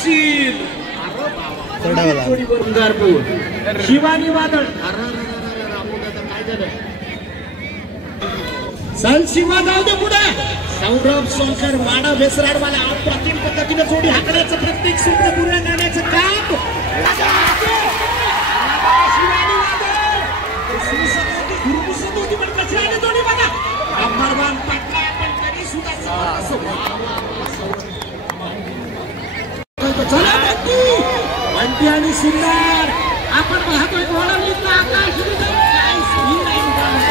तहसील शिवानी वादळ काय झालं सन शिवा जाऊ दे पुढे सौरभ सोनकर वाडा बेसराडवाला अप्रतिम पद्धतीने जोडी हाकण्याचं प्रत्येक सूत्र पूर्ण करण्याचं काम शिवानी वादळ घुरघुसत होती पण कशी आली जोडी बघा नंबर 1 पटला पण तरी सुद्धा चला बंटी आणि सुंदर आपण पाहतोय गोळवलीतला आकाश काय स्पीड आहे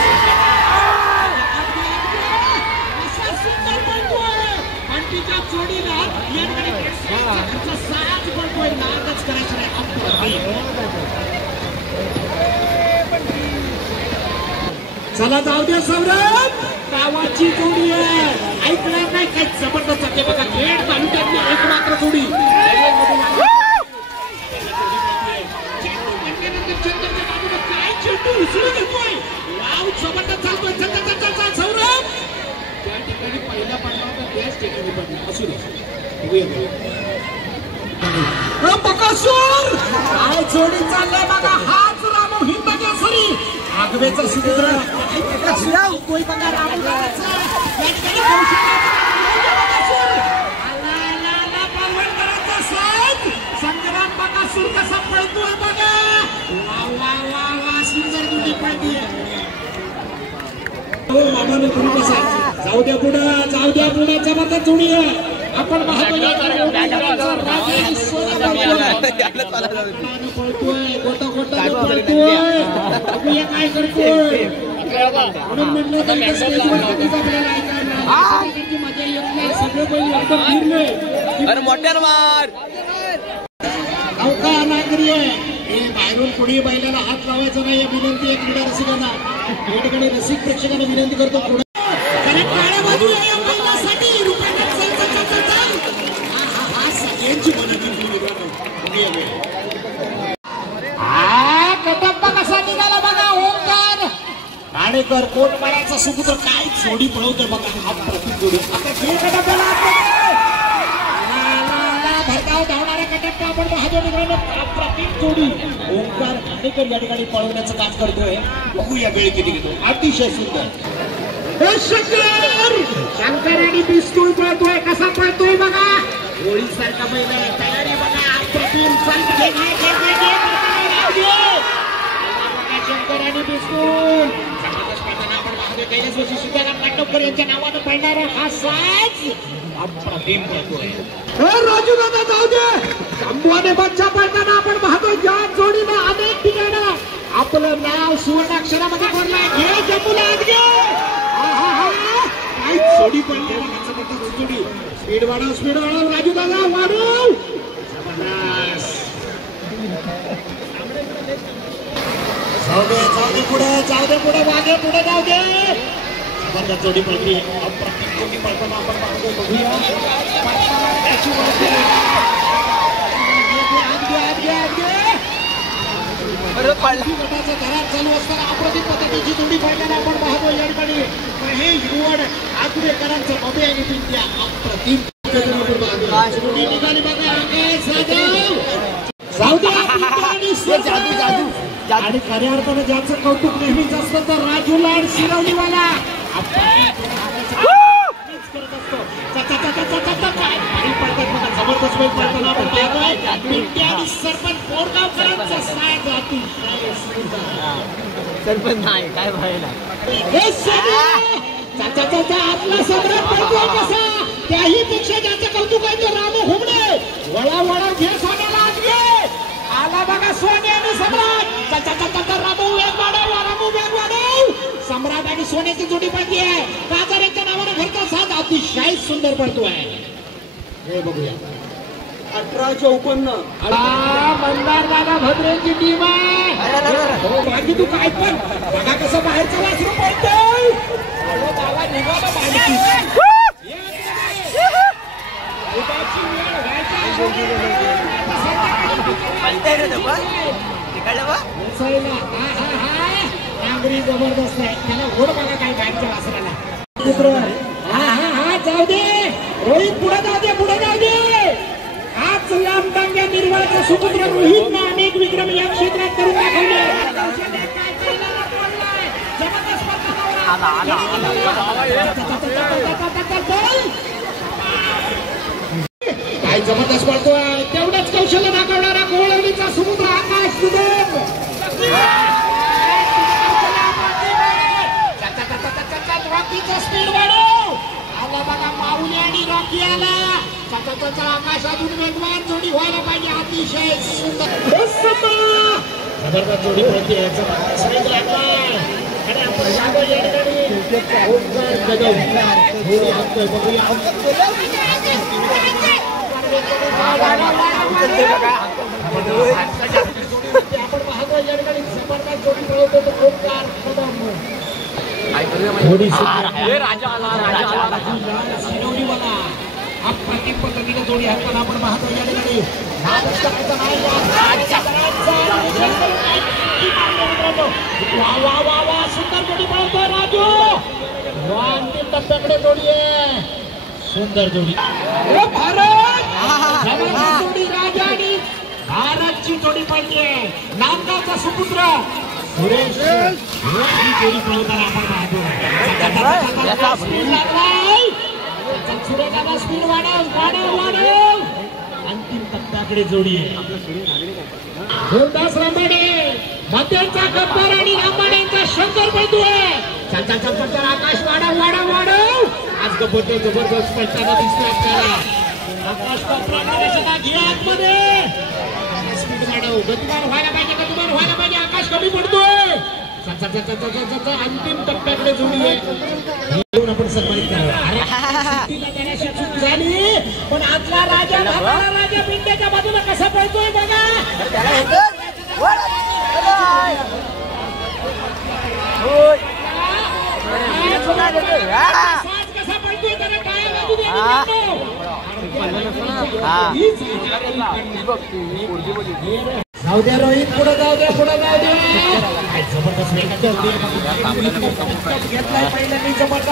बंटीच्या जोडीला याकडे साथ पडतोय नादच करायचं नाही चला जाऊ द्या सौरभ गावाची जोडी आहे ऐकणार नाही काही जबरदस्त आहे बघा खेळ तालुक्यातली एक मात्र जोडी काय चेंडू उचलून घेतोय वाव जबरदस्त चालतोय चल सौरभ त्या ठिकाणी पहिला पडला तर गॅस ठिकाणी पडला असू दे बकासूर काय जोडी चाललंय बघा हाच रामू हिंदकेसरी आगवेचा सुपुत्र कोई बघा रामू संग्राम बकासूर कसा पळतोय बघा वा वा वा वा सुंदर जोडी पळती मामाने तुम्ही कसा जाऊ द्या पुढे जबरदस्त जोडी आहे आपण पळतोय गोटा पळतोय काय करतोय म्हणून म्हणलं मजा येत नाही सगळे पहिले एकदम फिरले नौका नागरी आहे हे बाहेरून कोणी बैलाला हात लावायचा नाही विनंती आहे क्रीडा रसिकांना या ठिकाणी रसिक प्रेक्षकांना विनंती करतो पुढे काळ्या बाजूला या बैलासाठी रुपयाला सगळ्यांची कटप्पा कसा निघाला बघा ओंकार राणेकर कोट मारायचा सुपुत्र काय जोडी पळवतोय बघा हा प्रतीक जोडी आता खेळ कटप्पाला भरधाव धावणाऱ्या कटप्पा आपण पाहतो मित्रांनो अप्रतिम जोडी ओंकार राणेकर या ठिकाणी पळवण्याचं काम करतोय बघूया वेळ किती घेतो अतिशय सुंदर शंकर आणि पिस्तूल पळतोय कसा पळतोय बघा होळीसारखा बैल आहे तयारी बघा अप्रतिम शंकर आणि पिस्तूल आपण पाहतोय कैलास वर्षी सीताराम काटोकर यांच्या नावानं पळणारा हा साज अप्रतिम पळतोय राजू दादा जाऊ दे शंभूने बच्चा पळताना आपण पाहतोय ज्या जोडीनं अनेक ठिकाणं आपलं नाव सुवर्णाक्षरामध्ये कोरलंय घे जम्मूला आत घे काय जोडी पडली जोडी स्पीड वाढव राजू दादा वाढव जाऊ दे पुढे वागे पुढे जाऊ दे जबरदस्त जोडी पडली अप्रतिम जोडी पडताना आपण पाहतोय बघूया गटाचा करार चालू असताना अप्रतिम पद्धतीची जोडी पडताना आपण पाहतो या ठिकाणी महेश युवड आकुरेकरांचं बबे आणि पिंट्या अप्रतिम जोडी निघाली बघा आणि खऱ्या अर्थानं ज्याचं कौतुक नेहमीच असतं तर राजू लाड शिरवलीवाला करत असतो जबरदस्त वेळ पडताना आपण पाहतोय पिंट्या आणि सरपंच बोरगावकरांचा साथ सरपंच नाही काय व्हायला आपला सम्राट पळतोय कसा त्याही पेक्षा ज्याचं कौतुक आहे तो रामू हुमणे वळा घे सोन्याला आज घे आला बघा सोने आणि सम्राट रामू वेग वाढव सम्राट आणि सोन्याची जोडी पडली आहे बाजार यांच्या नावाने घरचा साथ अतिशय सुंदर पडतोय हे बघूया 1854 मंदार दादा भद्रेंची टीम आहे बाकी तू काय पण बघा कसं बाहेरचा वासरू पडतोय नागरी जबरदस्त आहे त्याला घोड बघा काय बाहेरच्या वासराला जाऊ दे रोहित पुढे जाऊ दे हाच लांब सुपुत्र रोहितने अनेक विक्रम या क्षेत्रात करून दाखवले. काय जबरदस्त पळतोय. तेवढंच कौशल्य दाखवणारा गोळवलीचा सुपुत्र आकाश सुदम. रॉकीचा स्पीड वाढव. आला बघा माऊली आणि रॉकी आला. आकाश अजून वेगवान जोडी व्हायला पाहिजे. अतिशय सुंदर जबरदस्त जोडी पळते. आणि आपण जागो या अप्रतिम पद्धतीने जोडी हाताना आपण पाहतो या ठिकाणी. वा सुंदर जोडी पळतो राजू. अंतिम टप्प्याकडे जोडी आहे. सुंदर जोडी. भारत जोडी राजा आणि भारतची जोडी पळते. नामगावचा सुपुत्र सुरेश ही जोडी पळवताना आपण पाहतो. सुरेखाला स्पीड वाढव. अंतिम टप्प्याकडे जोडी आहे. देवदास रामाडे मध्यांचा गब्बर आणि रामाडेंचा शंकर पळतोय. चल आकाश वाढव. आज गब्बर जबरदस्त पळताना दिसतोय आपल्याला. आकाश कपड्याच्या घ्या आतमध्ये. स्पीड वाढव. गतिमान व्हायला पाहिजे. आकाश कमी पडतोय. अंतिम टप्प्याकडे जोडी आहे. आपण सन्मानित झाली. पण आतला राजा पिंड्याच्या बाजूला कसा पळतोय बघा. कसा पळतोय त्याला काय जाऊ द्या रोहित. पुढे जाऊ दे. जबरदस्त घेतलाय पहिल्यांदा. जबरदस्त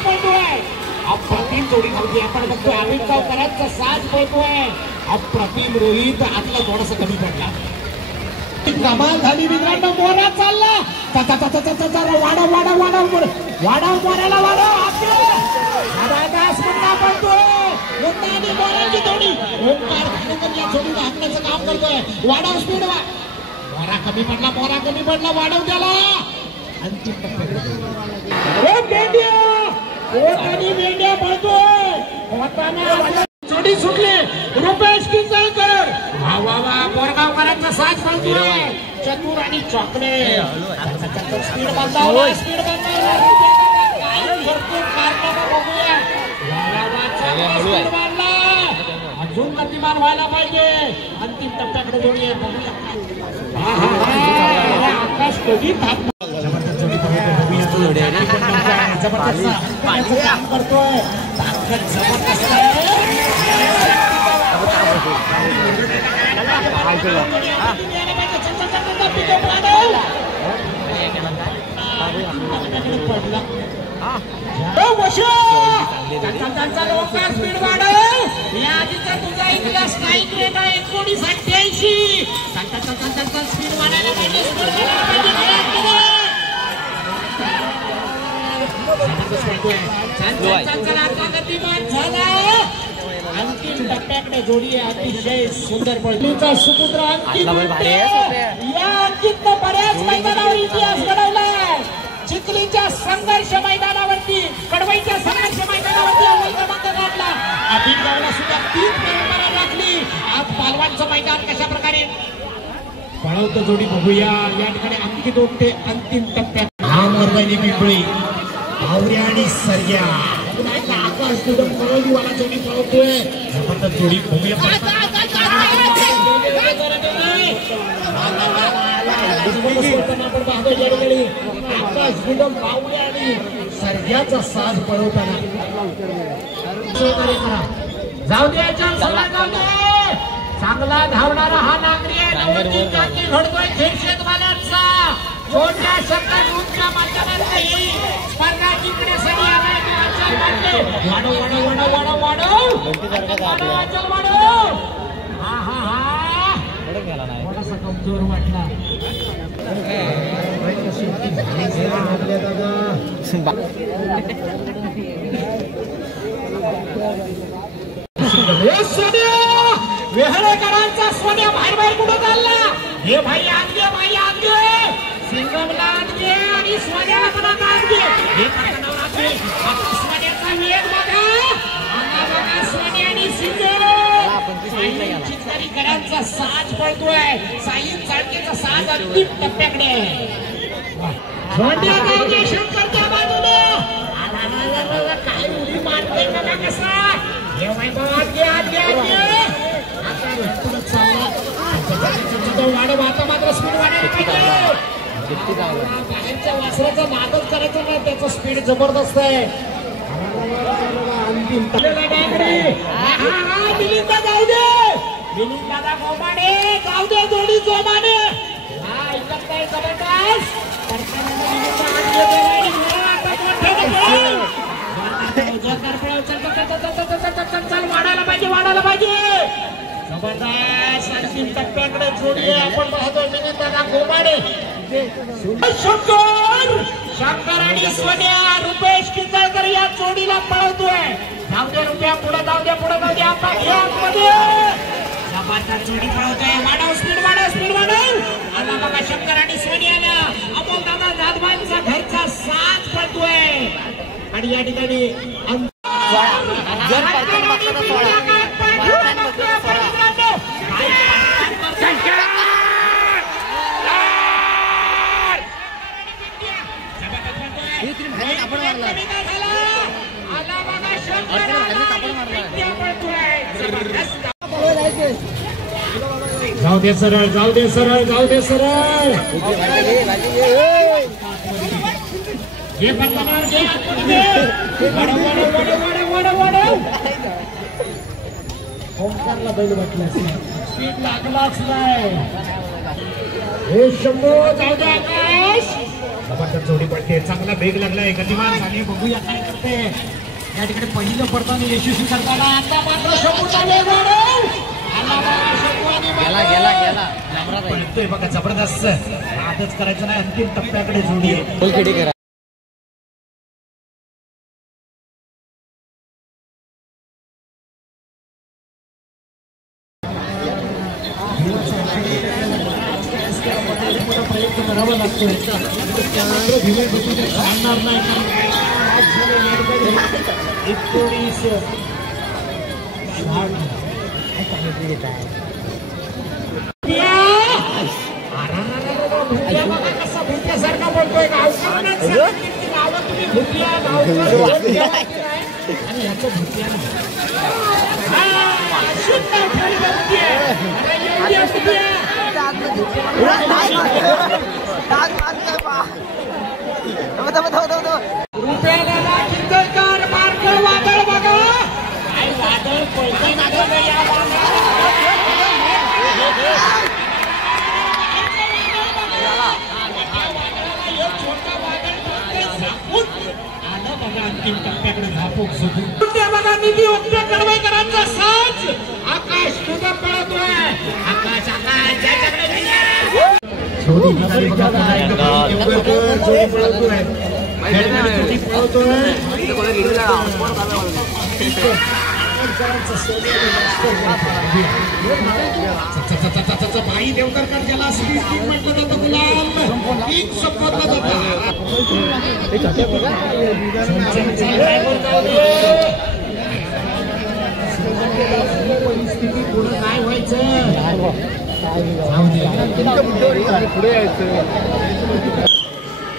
पळतोय. अप्रतिम जोडी नव्हती. आपण बघतोय अमित गावकरांचा साज पळतोय. अप्रतिम. रोहित आतला थोडासा कमी पडला. कमाल झाली मित्रांनो. मोरा चालला. वाढव मोराची जोडी. ओंकार खानेकर या जोडीला हाकण्याचं काम करतोय. वाढव स्पीड. मोरा कमी पडला. वाढव त्याला. अंतिम मेंढ्या पळतोय. जोडी सुटली. रुपेश किंजळकर. वा बोरगावकरांचा साथ पळतोय. चतुर आणि चॉकलेट. स्पीड बंदावला. भरपूर कारनामा बघूया. अजून गतिमान व्हायला पाहिजे. अंतिम टप्प्याकडे जोडी आहे. आकाश कधी काम करतोय. पडला. स्पीड वाढव. या आधीचा तुझा इथला स्ट्राईक रेट आहे 1988. स्पीड वाढायला पाहिजे. अंतिम टप्प्याकडे जोडी आहे. अतिशय सुंदर पळतीचा सुपुत्र अंकित. या अंकितनं बऱ्याच मैदानावर इतिहास घडवलाय. चिखलीच्या संघर्ष मैदानावरती, कडवईच्या संघर्ष मैदानावरती अव्वल क्रमांक गाठला. अभिनवला सुद्धा 3 नंबर राखली. आज पालवानचं मैदान कशा प्रकारे पळवतं जोडी बघूया. या ठिकाणी अंकित ओटे अंतिम टप्प्यात. हा मोरबाई पिंपळी आवऱ्या आणि सर्या. आकाश सुदम कळवलीवाला जोडी पळवतोय. जबरदस्त जोडी बघूया. आपण पाहतो या ठिकाणी आकाश सुदम आवऱ्या आणि सर्याचा साज पळवताना. जाऊ द्यायच्या. चांगला धावणारा हा नागरी आहे. घडतोय खेळ शेतमालांचा. छोट्या शब्दात उंच्या माध्यमात स्पर्धा जिंकण्यासाठी आलाय. वाढव वाढव वाढव वाढव वाढव चल वाढव. हा हा हा थोडासा कमजोर वाटला. वेहळेकरांचा सोन्या बाहेर बाहेर कुठं चालला. हे भाई आत घे भाई आत घे. सिंगमला आत घे आणि सोन्याला पण आत घे. हे सोन्याचा वेग बघा. बघा सोन्या आणि सिंगम चिखलीकरांचा साज पळतोय. साईन चाळकेचा साज अंतिम टप्प्याकडे. शंकरच्या बाजूने काय उडी मारते बघा कसा. हे वैभव आत घे आत घे आत घे. वाढव आता मात्र स्पीड वाढायला पाहिजे. बाहेरच्या वासराचा नादच करायचा नाही. त्याचा स्पीड जबरदस्त आहे. अंतिम मिलिंदा जाऊ दे. मिलिंदा गोमाने जाऊ दे. जोडी जोमाने हा ऐकत नाही जबरदस्त. वाढायला पाहिजे वाढायला पाहिजे. जबरदस्त अंतिम टप्प्याकडे जोडी आपण पाहतो. मिलिंदा गोमाने शंकर आणि सोन्या. रुपेश किंजळकर या जोडीला पळवतोय. जाऊ दे रुपया पुढे जाऊ दे पुढे जाऊ दे. आता घे आतमध्ये. जबरदस्त जोडी पळवतोय. वाढव स्पीड वाढव स्पीड वाढव. आला बघा शंकर आणि सोन्याला. अमोल दादा जाधवांचा घरचा साथ पळतोय. आणि या ठिकाणी जाऊ दे सरळ जाऊ दे सरळ जाऊ दे सरळ. घे पटकन घे. वाढव वाढव वाढव वाढव वाढव वाढव. ओंकारला बैल वाटला स्पीड लागलाच नाही. हे शंभू जाऊ दे आकाश. जबरदस्त जोडी पडते. चांगला वेग लागलाय. गतिमान झाले. बघूया काय करते. या ठिकाणी पहिलं पडताना यशस्वी करताना आता मात्र शंभूचा वेग वाढव. पळतोय बघा जबरदस्त. आजच करायचं नाही. अंतिम टप्प्याकडे जोडी आहे. प्रयत्न करावा लागतोय. आणणार नाही. 19 कसा भुक्यासारखा बोलतोय. गावात तुम्ही भुकिया आणि याचं भुकिया रुपयाला चिंतनकार मार्कळ वादळ बघा. काय वादळ पळतंय ना अंतिम टप्प्याकडे झापूक बघा. निधी उद्या कडवेकरांचा साज. आकाश तुझा पळतोय. आकाश आकाश ज्याच्याकडे भाई देवकरकर ज्याला स्पीड म्हटलं जातं. गुलाम पीक संपवलं जातं. परिस्थिती पुढे काय व्हायचं.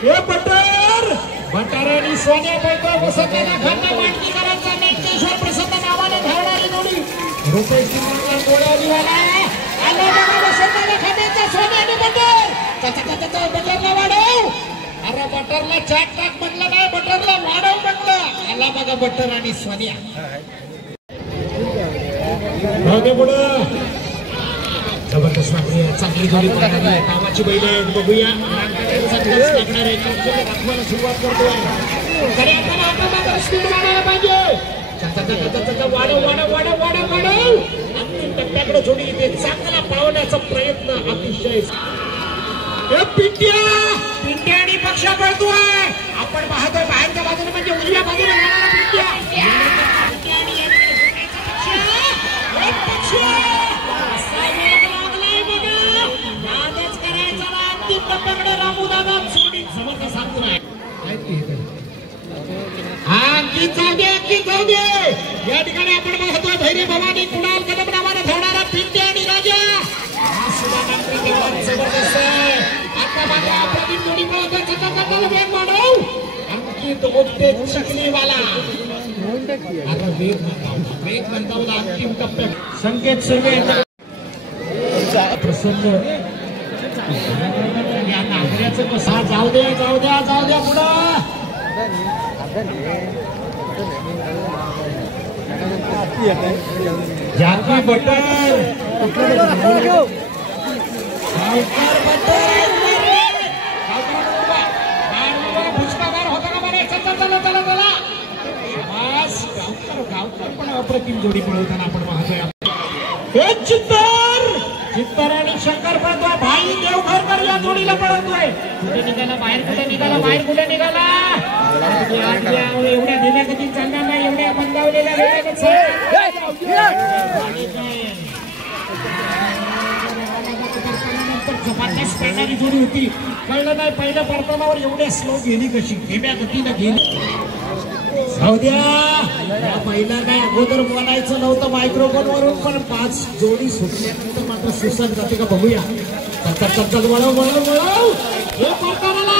हे बटर बटर आणि सोन्या बोलतो. वसंतला खांदा मांडकी करायचा. ज्ञानेश्वर प्रसन्न नावाने धावणारी जोडी. रुपेश गोळ्यावाला आला बघा. वसंतला खांद्याचा सोन्याने बटर. बटरला वाढव. अरे बटरला चाट टाक म्हटलं नाही. बटरला वाढव म्हटलं. आला बघा बटर आणि सोन्या. पुढं जबरदस्त चांगली जोडी पडणारी कामाची बैल आहेत. बघूया दाखवायला सुरुवात करतोय. स्पीड वाढायला पाहिजे. वाढव अंतिम टप्प्याकडे जोडी इथे चांगला पावण्याचा प्रयत्न अतिशय पिंट्या आणि पक्षा पळतोय आपण पाहतोय बाहेरच्या बाजूने म्हणजे उजव्या बाजूने अंतिम टप्प्याकडे रामू दादा जोडी जबरदस्त सांगतो आहे जाऊ दे या ठिकाणी आपण पाहतोय धैर्य भवानी कुणाल कदम नावाने धावणारा पिंट्या आणि राजा जबरदस्त आता मात्र अप्रतिम जोडी पळतोय वेग वाढव अंकित ओट्टे चकलीवाला आता वेग मंदावला अंतिम टप्प्यात संकेत सुर्वे प्रसन्न या नागऱ्याचं कसा जाऊ द्या पुढं जानकी बटर भुसकाबार होता का बरे चला गावकर पण अप्रतिम जोडी पळवताना आपण पाहतोय चित्तर आणि शंकर पळतोय भाई देवघरकर या जोडीला पळवतोय कुठे निघाला बाहेर कुठे निघाला एवढ्या दिल्या कधी चालणार नाही एवढ्या मंदावलेल्या जबरदस्त पळणारी जोडी होती कळलं नाही पहिल्या पडतानावर एवढ्या स्लो गेली कशी गेम्या गतीनं गेली जाऊ द्या पहिला काय अगोदर बोलायचं नव्हतं मायक्रोफोन वरून पण 5 जोडी सुटल्यानंतर मात्र सुसन जाते का बघूया चल वळव हे पडताना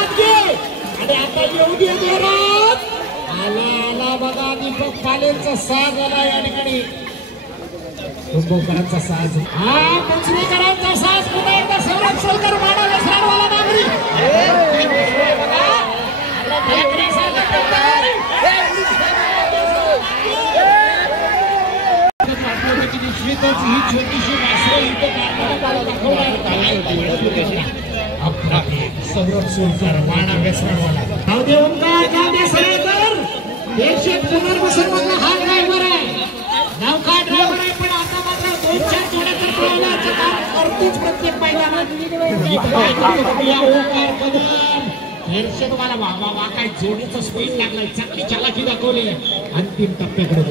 आणि आता येऊ दे जोरात आला बघा दीपक पालेंचा साज आला या ठिकाणी कुंभकरांचा साज पंचमीकरांचा साज पुन्हा एकदा संरक्षण वाडा वेसरावाला नागरी निश्चितच ही छोटीशी सौरभ सोलकर वाडा वेसरावाला जाऊ दे ओंकार सरेकर देशात पुनर्वसन मधला हा ड्रायव्हर आहे नौका ड्रायव्हर आहे पण आता मात्र 2-4 जोड्या तर पळवण्याचं काम करतोच प्रत्येक मैदानात ओंकार कदम हेरशेदवाला वा काय जोडीचं स्पीड लागलाय चांगली चालाकी दाखवली अंतिम टप्प्याकडे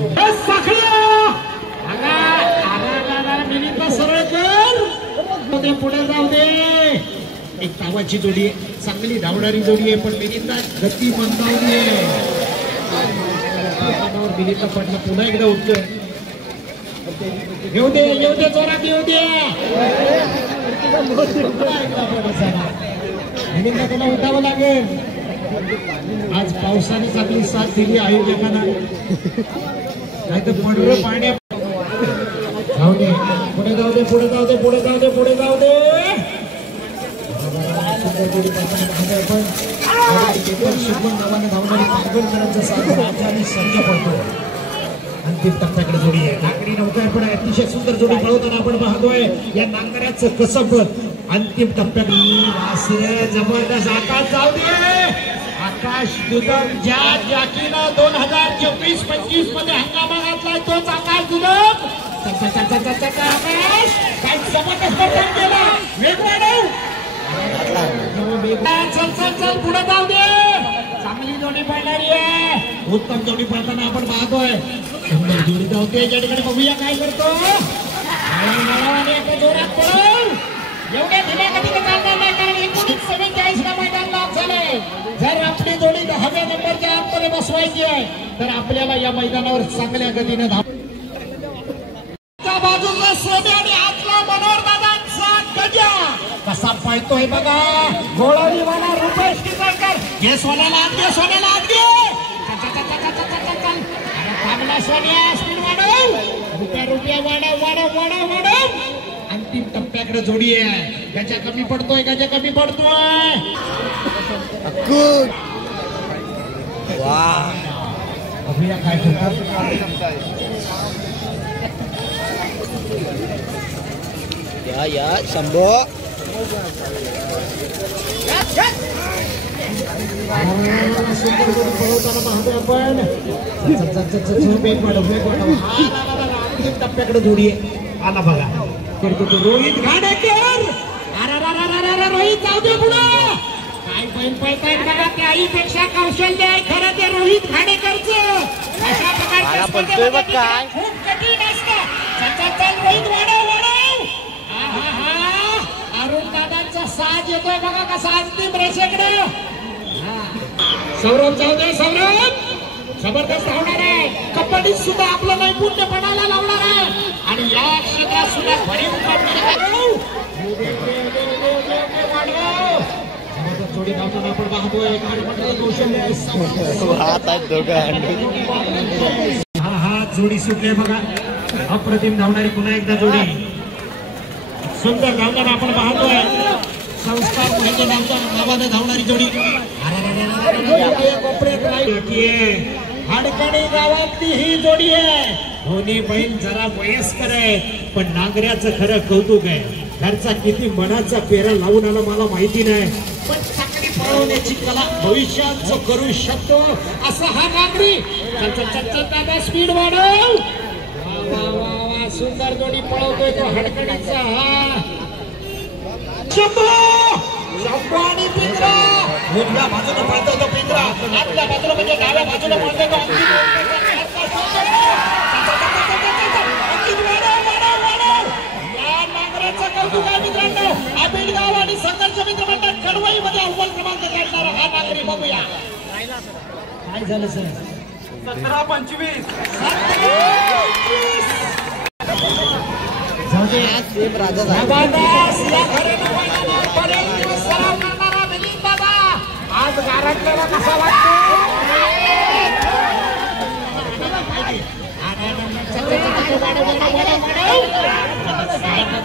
मिनिट सरळ कर पुढे जाऊ दे एक तावाची जोडी आहे चांगली धावणारी जोडी आहे पण मिनिटा गती मंदावली आहे मिनिटा पडलं पुन्हा एकदा उठतोय येऊ दे जोरात येऊ दे मिनिटा त्याला उठावं लागेल आज पावसाने चांगली साथ दिली आयोजकांना नाही तर पडलं पाण्या जाऊ दे पुढे जाऊ दे अंतिम टप्प्याकडे जोडी आहे नागरी नौका पण अतिशय सुंदर जोडी पळवताना आपण पाहतोय या नांगराचं कसब अंतिम टप्प्याकडे जबरदस्त आकाश जाऊ दे आकाश दुदम ज्या जॅकीनं 2024-25 मध्ये हंगामा घातलाय तोच आकाश दुदम काय जबरदस्त परफॉर्म केला वेग वाढव चल पुढे जाऊ दे चांगली जोडी पळणारी आहे उत्तम जोडी पळताना आपण पाहतोय सुंदर जोडी धावते या ठिकाणी बघूया काय करतो जोरात पळव एवढ्या दिल्या कधी चालणार नाही कारण 1947 ला मैदान लॉक झालंय जर आपली जोडी 10व्या नंबरच्या आतमध्ये बसवायची आहे तर आपल्याला या मैदानावर चांगल्या गतीने धाव बाजूला सोने आणि आतला मनोहर दादांचा गजा कसा पळतोय बघा गोळाली वाला रुपेश किसरकर घे सोन्याला आत घे थांबला सोन्या स्पीड वाढव रुपया वाढव अंतिम टप्प्याकडे जोडी आहे गजा कमी पडतोय बघूया काय करतात या शंभो सुंदर जोडी पळवताना पाहतोय आपण. वेग वाढव अंतिम टप्प्याकडे जोडी आला बघा. करतो तो रोहित घाडेकर. रोहित जाऊ दे पुढं. काय बैल पळतायत बघा. त्याहीपेक्षा कौशल्य आहे खरं ते रोहित घाडेकरचं. अशा प्रकारचं खूप कठीण असतं. चल रोहित वाढव. अरुण दादांचा साज येतोय बघा कसा अंतिम रेषेकडे. सौरभ जाऊ दे. सौरभ जबरदस्त होणार आहे. कबड्डीत सुद्धा आपलं नैपुण्य पणाला लावणार आहे आणि या क्षेत्रात सुद्धा भरीव जोडी धावताना आपण पाहतोय. हा जोडी सुटली बघा. अप्रतिम धावणारी पुन्हा एकदा जोडी. सुंदर धावताना आपण पाहतोय. संस्कार म्हणजे नावाने धावणारी जोडी. हडकणी गावातली ही जोडी आहे. दोन्ही बैल जरा वयस्कर आहे पण नांगऱ्याचं खरं कौतुक आहे. घरचा किती मनाचा पेरा लावून आला मला माहिती नाही पण चाकरी पळवण्याची कला भविष्यात करू शकतो असा हा नांगरी. दादा स्पीड वाढव. सुंदर जोडी पळवतोय तो हडकणीचा. हा शंभू आणि पिंजरा उजव्या बाजूने पळतोय तो पिंजरा. आतल्या बाजूला म्हणजे डाव्या बाजूला पळतोय तो या नांगराचं कौतुक आहे मित्रांनो. आबिडगाव आणि संघर्ष मित्र मंडळ कडवई मध्ये अव्वल क्रमांक काढणारा हा नांगरी बघूया. काय झालं सर? 17-25 सराव करणारा मिलिंद दादा आज गारटलेला कसा वाटतो.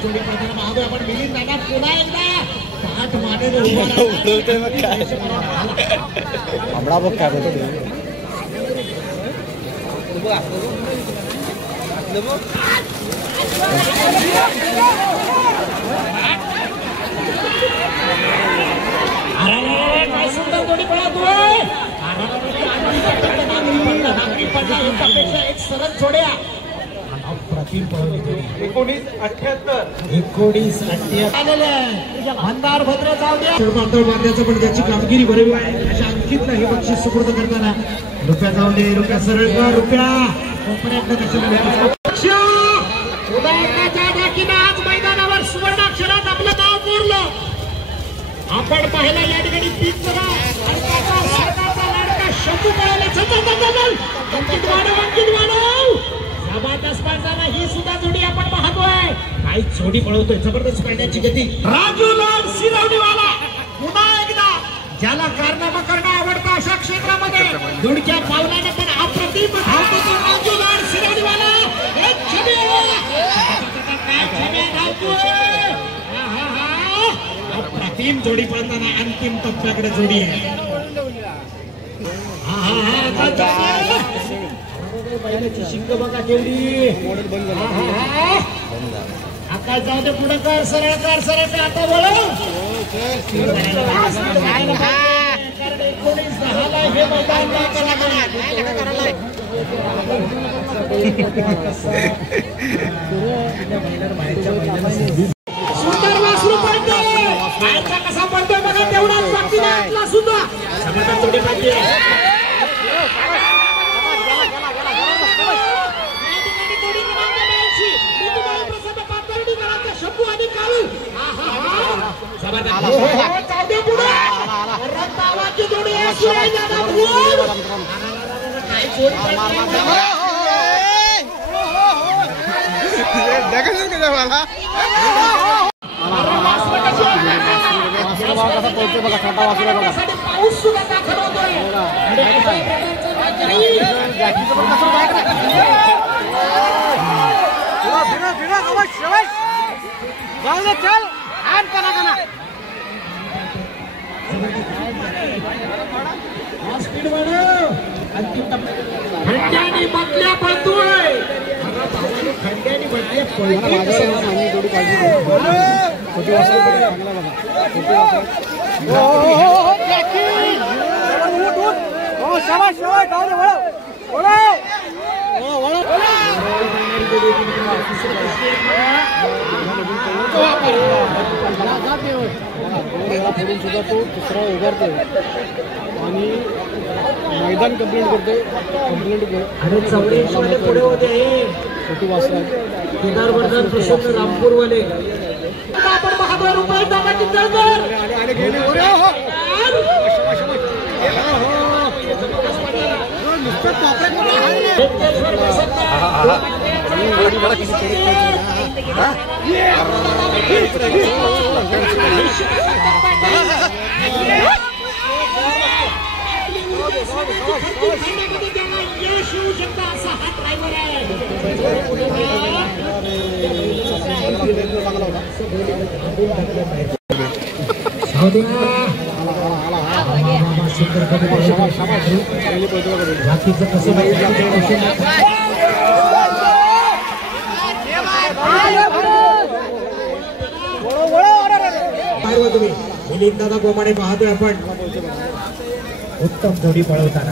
जोडी पडताना पाहतोय आपण मिलिंद दादा पुन्हा एकदा पाठ मानेने उडवतोय मग काय आमडा बघ काय बोलतो. काय सुंदर जोडी पळतोय. एकापेक्षा एक सरळ जोड्या. अप्रतिम पळवली जोडी. 1978 आलेलं मंदार भद्र जाऊ द्या. पातळ बांधण्याचं पण त्याची कामगिरी बरी आहे. अशा अंकितला हे बक्षीस सुपूर्द करताना रुपया जाऊ दे. रुपया सरळ कर. रुपया आज मैदानावर सुवर्णाक्षरात आपलं नाव कोरलं. आपण पाहिला या ठिकाणी पिंजरा लाडका शंभू पळाला. अंकित वाढव. जबरदस्त पाहताना ही सुद्धा जोडी आपण पाहतोय. काही जोडी पळवतोय जबरदस्त पाहण्याची गती. राजू लाल शिरवणीवाला पुन्हा एकदा ज्याला कारनामा करणं आवडतं अशा क्षेत्रामध्ये दुडक्या पावलाने पण अप्रतिम धावतो तो राजू लाल शिरवणीवाला. अप्रतिम जोडी पळताना अंतिम टप्प्याकडे जोडी आहे. बैलाची शिंग बघा केवढी. आता जाऊ दे पुढे कर. सरळ कर. आता बोल. 1910 हे मैदान सुंदर वासरू पडतोय. कसा पडतोय बघा. तेवढाच बाकी नाही सुद्धा जोडी पाहिजे. शंभू आणि काळू. रक्तावाची जोडी पाऊस सुद्धा दाखल होतोय. चल आण करा स्पीड वाढव. खंड्यानी बदल्या पळतोय. खंड्यानी बदल्या पळतोय. शाबाश शाबाश गावले वळव सुद्धा तो तिसरा उभारतोय आणि मैदान कंप्लीट करतोय. पुढे होते छोटू वासरा केदारवर्धन प्रसन्न रामपूरवाले आपण ₹1,000 टोमॅटो तळकर आले गेले नुसतं मिलिंद गोमाडे पाहतोय आपण उत्तम जोडी पळवताना